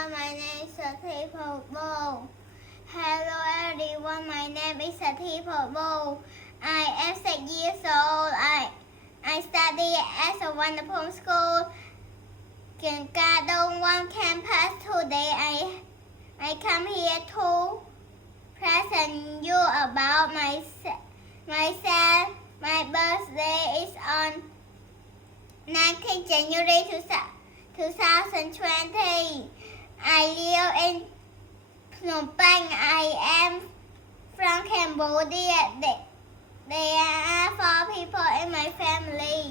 everyone, my name is Sati Pobo. Hello everyone, my name is Sati Pobo. I am 6 years old. I study at a wonderful school, Garden One campus. Today I come here to present you about myself. My birthday is on 19 January 2020. I live in Phnom Penh. I am from Cambodia. There are 4 people in my family.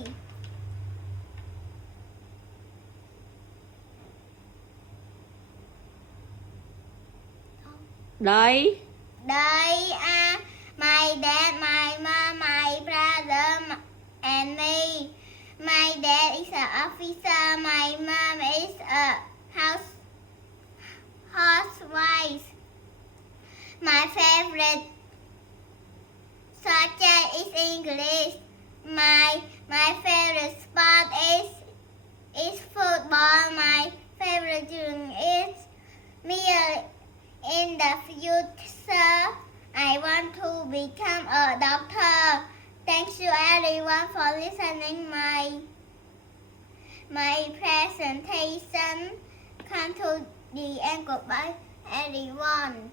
They are my dad, my mom, my brother, and me. My dad is an officer. My mom is a housewife. My favorite subject is English. My favorite sport is football. My favorite drink is milk. In the future, I want to become a doctor. Thank you everyone for listening my presentation. Come to the end. Goodbye everyone.